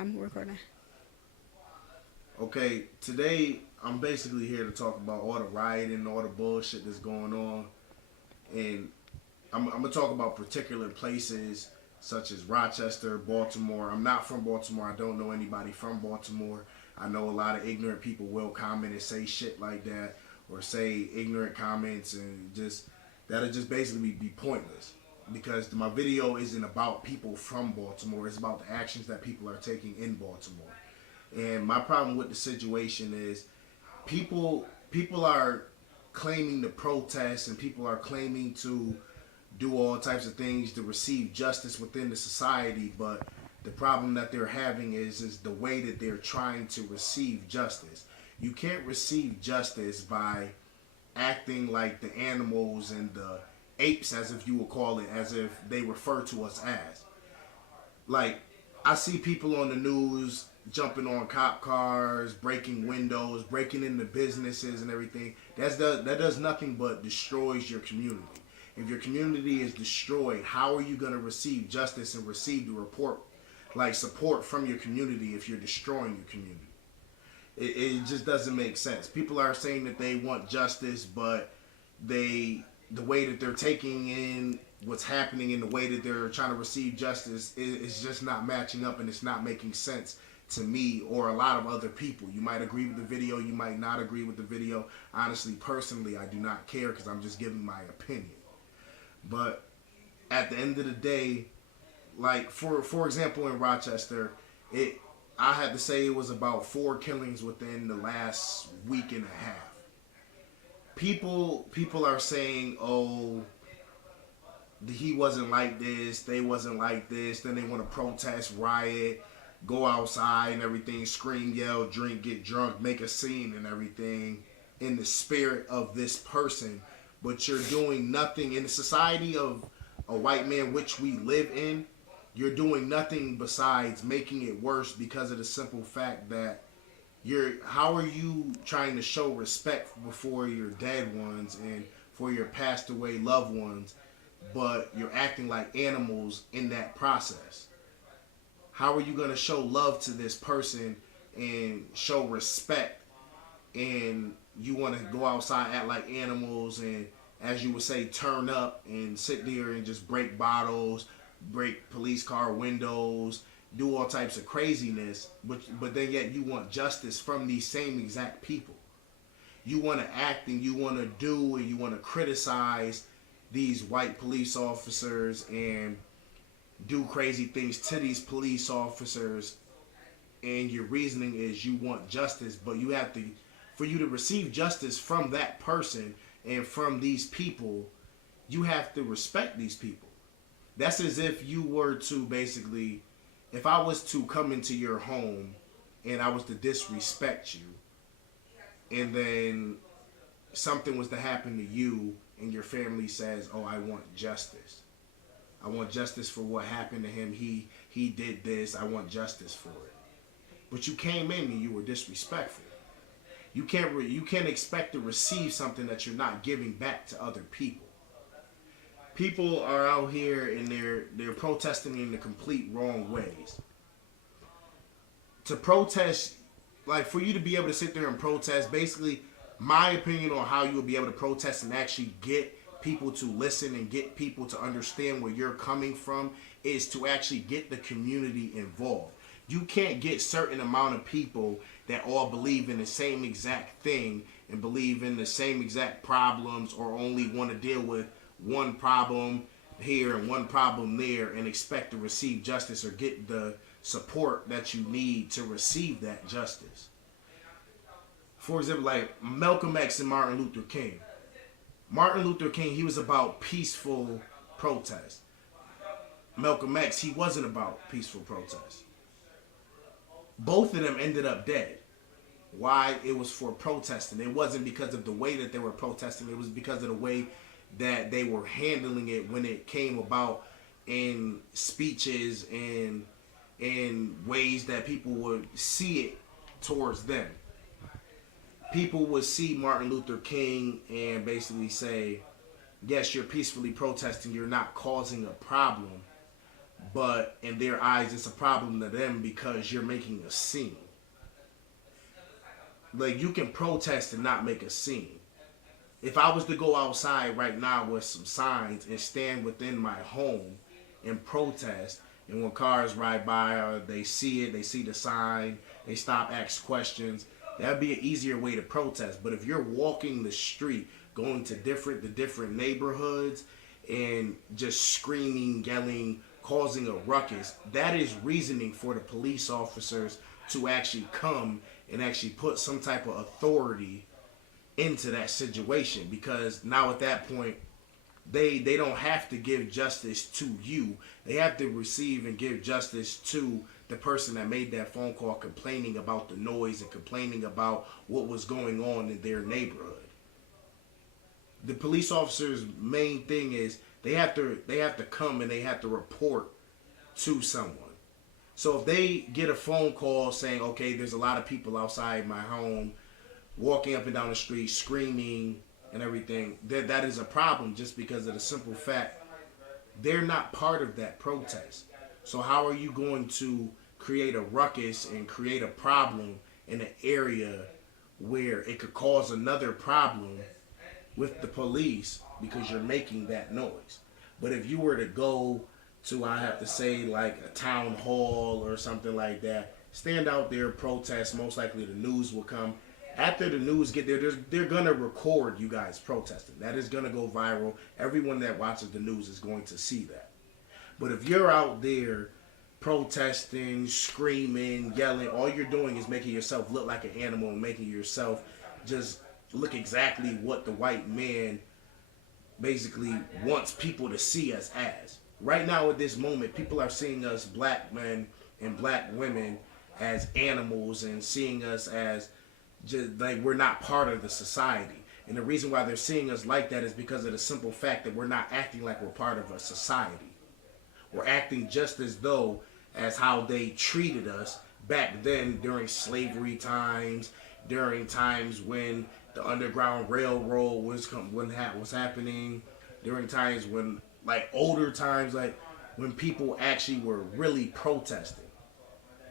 I'm recording. Okay, today I'm basically here to talk about all the rioting, all the bullshit that's going on, and I'm gonna talk about particular places such as Rochester, Baltimore. I'm not from Baltimore. I don't know anybody from Baltimore. I know a lot of ignorant people will comment and say shit like that, or say ignorant comments, and just that'll just basically be pointless. Because my video isn't about people from Baltimore. It's about the actions that people are taking in Baltimore. And my problem with the situation is people are claiming to protest, and people are claiming to do all types of things to receive justice within the society, but the problem that they're having is the way that they're trying to receive justice. You can't receive justice by acting like the animals and the apes, as if you would call it, as if they refer to us as. Like, I see people on the news jumping on cop cars, breaking windows, breaking into businesses and everything. That does nothing but destroys your community. If your community is destroyed, how are you going to receive justice and receive the report, like support from your community, if you're destroying your community? It just doesn't make sense. People are saying that they want justice, but the way that they're taking in what's happening and the way that they're trying to receive justice is just not matching up, and it's not making sense to me or a lot of other people. You might agree with the video, you might not agree with the video. Honestly, personally, I do not care, because I'm just giving my opinion. But at the end of the day, like for example, in Rochester, I had to say it was about 4 killings within the last week and a half. People are saying, oh, he wasn't like this, they wasn't like this, then they want to protest, riot, go outside and everything, scream, yell, drink, get drunk, make a scene and everything in the spirit of this person. But you're doing nothing in the society of a white man which we live in. You're doing nothing besides making it worse, because of the simple fact that how are you trying to show respect before your dead ones and for your passed away loved ones, but you're acting like animals in that process? How are you going to show love to this person and show respect, and you want to go outside, act like animals, and, as you would say, turn up and sit there and just break bottles, break police car windows, do all types of craziness, but then yet you want justice from these same exact people? You want to act and you want to do and you want to criticize these white police officers and do crazy things to these police officers, and your reasoning is you want justice, but you have to, for you to receive justice from that person and from these people, you have to respect these people. That's as if you were to basically, if I was to come into your home and I was to disrespect you, and then something was to happen to you and your family says, oh, I want justice. I want justice for what happened to him. He did this. I want justice for it. But you came in and you were disrespectful. You can't expect to receive something that you're not giving back to other people. People are out here and they're protesting in the complete wrong ways. To protest, like for you to be able to sit there and protest, basically my opinion on how you will be able to protest and actually get people to listen and get people to understand where you're coming from, is to actually get the community involved. You can't get certain amount of people that all believe in the same exact thing and believe in the same exact problems, or only want to deal with one problem here and one problem there, and expect to receive justice or get the support that you need to receive that justice. For example, like Malcolm X and Martin Luther King. Martin Luther King, he was about peaceful protest. Malcolm X, he wasn't about peaceful protest. Both of them ended up dead. Why? It was for protesting. It wasn't because of the way that they were protesting. It was because of the way that they were handling it when it came about, in speeches and in ways that people would see it towards them. People would see Martin Luther King and basically say, yes, you're peacefully protesting, you're not causing a problem, but in their eyes, it's a problem to them because you're making a scene. Like, you can protest and not make a scene. If I was to go outside right now with some signs and stand within my home and protest, and when cars ride by or they see it, they see the sign, they stop, ask questions, that'd be an easier way to protest. But if you're walking the street, going to different neighborhoods and just screaming, yelling, causing a ruckus, that is reasoning for the police officers to actually come and actually put some type of authority into that situation, because now at that point they don't have to give justice to you. They have to receive and give justice to the person that made that phone call complaining about the noise and complaining about what was going on in their neighborhood. The police officer's main thing is they have to come and they have to report to someone. So if they get a phone call saying, okay, there's a lot of people outside my home walking up and down the street screaming and everything, that is a problem, just because of the simple fact they're not part of that protest. So how are you going to create a ruckus and create a problem in an area where it could cause another problem with the police because you're making that noise? But if you were to go to, I have to say, like a town hall or something like that, stand out there, protest, most likely the news will come. After the news get there, they're going to record you guys protesting. That is going to go viral. Everyone that watches the news is going to see that. But if you're out there protesting, screaming, yelling, all you're doing is making yourself look like an animal and making yourself just look exactly what the white man basically wants people to see us as. Right now at this moment, people are seeing us black men and black women as animals and seeing us as just like we're not part of the society. And the reason why they're seeing us like that is because of the simple fact that we're not acting like we're part of a society. We're acting just as though as how they treated us back then during slavery times, during times when the Underground Railroad was happening, during times when, like, older times, like when people actually were really protesting.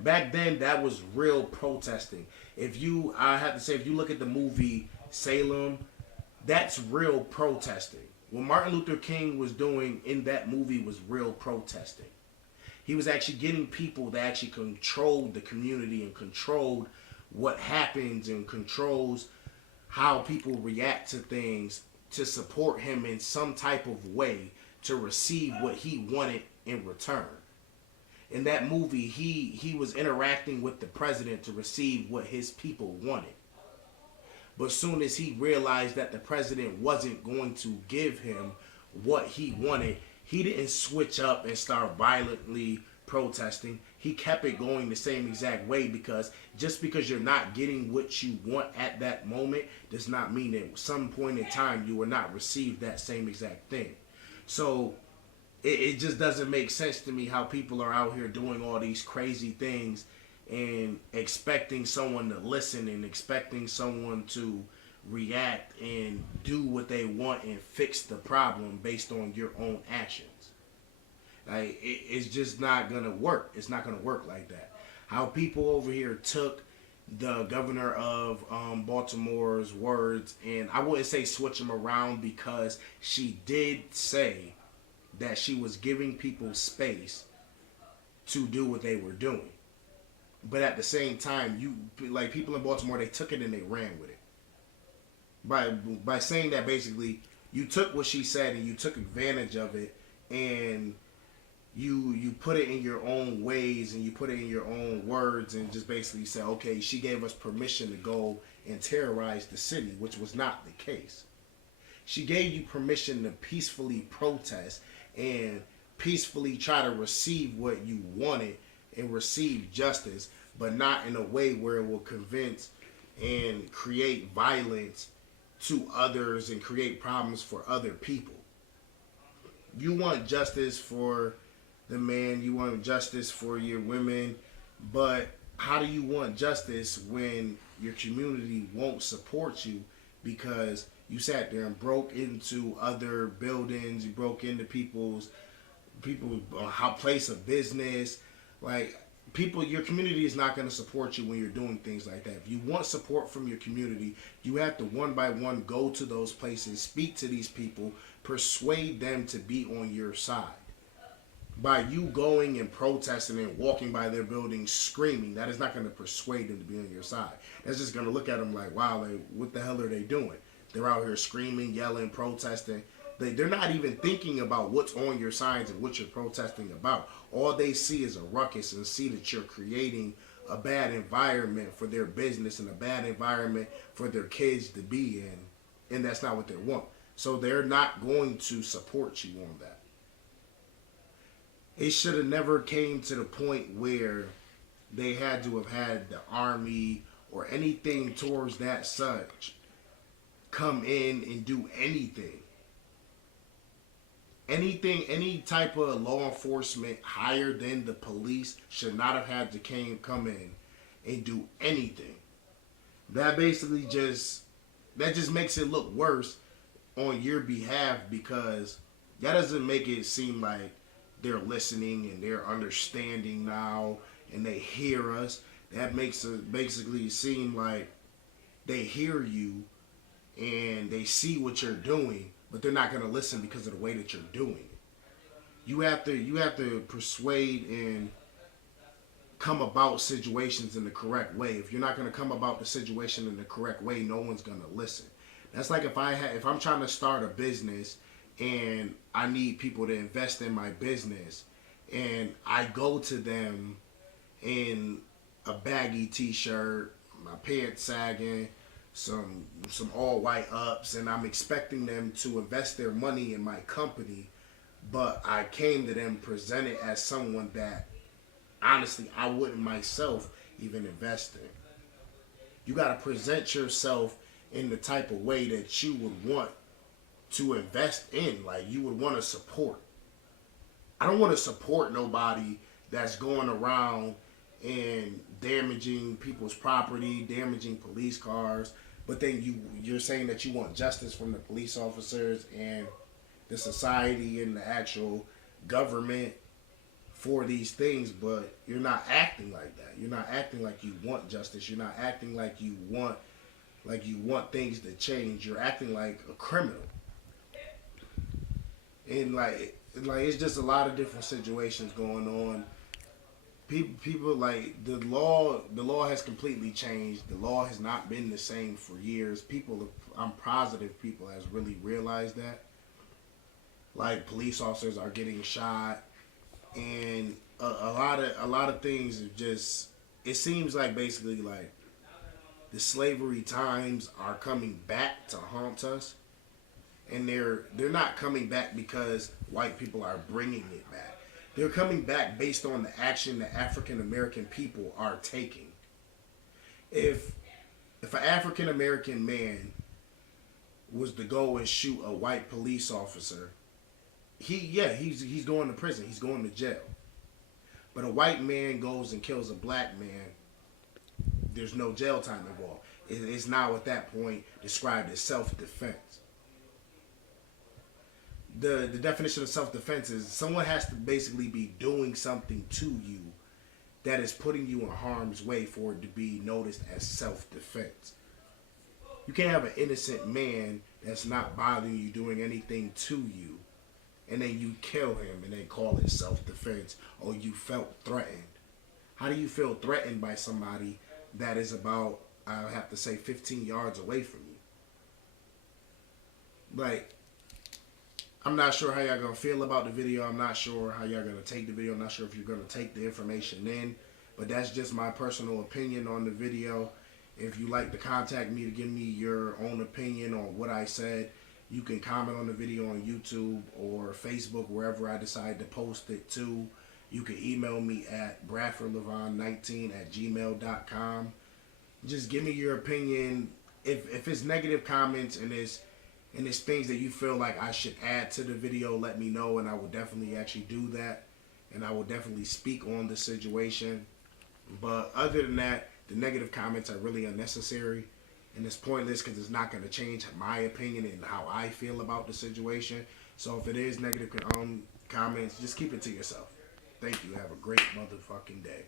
Back then, that was real protesting. I have to say, if you look at the movie Salem, that's real protesting. What Martin Luther King was doing in that movie was real protesting. He was actually getting people that actually controlled the community and controlled what happens and controls how people react to things to support him in some type of way to receive what he wanted in return. In that movie, he was interacting with the president to receive what his people wanted. But soon as he realized that the president wasn't going to give him what he wanted, he didn't switch up and start violently protesting. He kept it going the same exact way, because just because you're not getting what you want at that moment does not mean that at some point in time you will not receive that same exact thing. So it just doesn't make sense to me how people are out here doing all these crazy things and expecting someone to listen and expecting someone to react and do what they want and fix the problem based on your own actions. Like, it's just not gonna work. It's not gonna work like that. How people over here took the governor of Baltimore's words, and I wouldn't say switch them around, because she did say that she was giving people space to do what they were doing. But at the same time, people in Baltimore, they took it and they ran with it. By saying that, basically, you took what she said and you took advantage of it, and you put it in your own ways and you put it in your own words, and just basically say, okay, she gave us permission to go and terrorize the city, which was not the case. She gave you permission to peacefully protest and peacefully try to receive what you wanted and receive justice, but not in a way where it will convince and create violence to others and create problems for other people. You want justice for the man, you want justice for your women, but how do you want justice when your community won't support you because you sat there and broke into other buildings, you broke into people's people how place of business, like people, your community is not going to support you when you're doing things like that. If you want support from your community, you have to one by one go to those places, speak to these people, persuade them to be on your side. By you going and protesting and walking by their buildings screaming, that is not going to persuade them to be on your side. That's just going to look at them like, wow, like, what the hell are they doing? They're out here screaming, yelling, protesting. They're not even thinking about what's on your signs and what you're protesting about. All they see is a ruckus and see that you're creating a bad environment for their business and a bad environment for their kids to be in. And that's not what they want. So they're not going to support you on that. It should have never came to the point where they had to have had the army or anything towards that such come in and do anything. Any type of law enforcement higher than the police should not have had to come in and do anything. That basically just makes it look worse on your behalf, because that doesn't make it seem like they're listening and they're understanding now and they hear us. That makes it basically seem like they hear you and they see what you're doing, but they're not going to listen because of the way that you're doing it. You have to persuade and come about situations in the correct way. If you're not going to come about the situation in the correct way, no one's going to listen. That's like if I'm trying to start a business and I need people to invest in my business, and I go to them in a baggy t-shirt, my pants sagging, some all white ups, and I'm expecting them to invest their money in my company, but I came to them presented as someone that honestly I wouldn't myself even invest in. You got to present yourself in the type of way that you would want to invest in, like you would want to support. I don't want to support nobody that's going around and damaging people's property, damaging police cars, but then you're saying that you want justice from the police officers and the society and the actual government for these things, but you're not acting like that. You're not acting like you want justice. You're not acting like you want things to change. You're acting like a criminal. And like it's just a lot of different situations going on. People like the law has completely changed. The law has not been the same for years. I'm positive people has really realized that. Like police officers are getting shot, and a lot of things are just. It seems like basically like the slavery times are coming back to haunt us. And they're not coming back because white people are bringing it back. They're coming back based on the action that African American people are taking. If an African American man was to go and shoot a white police officer, he's going to prison. He's going to jail. But a white man goes and kills a black man, there's no jail time involved. It's now at that point described as self-defense. The definition of self-defense is someone has to basically be doing something to you that is putting you in harm's way for it to be noticed as self-defense. You can't have an innocent man that's not bothering you, doing anything to you, and then you kill him and then call it self-defense, or you felt threatened. How do you feel threatened by somebody that is about, I have to say, 15 yards away from you? Like, I'm not sure how y'all gonna feel about the video. I'm not sure how y'all gonna take the video. I'm not sure if you're gonna take the information in, but that's just my personal opinion on the video. If you like to contact me to give me your own opinion on what I said, you can comment on the video on YouTube or Facebook, wherever I decide to post it to. You can email me at bradfordlevon19@gmail.com. Just give me your opinion. If it's negative comments and it's things that you feel like I should add to the video, let me know, and I will definitely actually do that. And I will definitely speak on the situation. But other than that, the negative comments are really unnecessary. And it's pointless because it's not going to change my opinion and how I feel about the situation. So if it is negative comments. Just keep it to yourself. Thank you. Have a great motherfucking day.